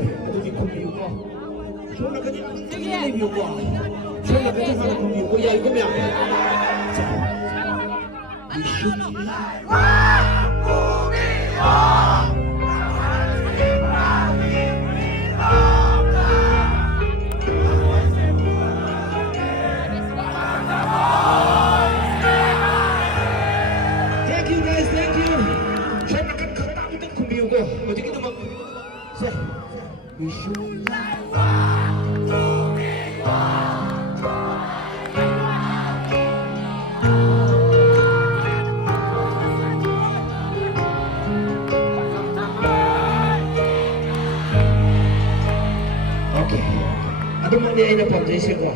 어디 공유가 저는 그냥 공유가 저는 그냥 하는 공유가 야 이거면 Thank you guys, thank you. 저는 그냥 그다음부터 공유가 어떻게든 막 오케이. 아들 막내 애는 범죄 있을거.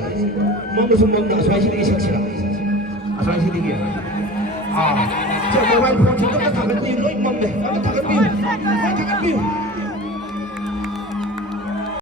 뭐 무슨 몸나 소화시키기 싫지라. 소화시키기. 자, 모바일 폰 잠깐만 다간 비우, 너희 몸네. 다간 비우.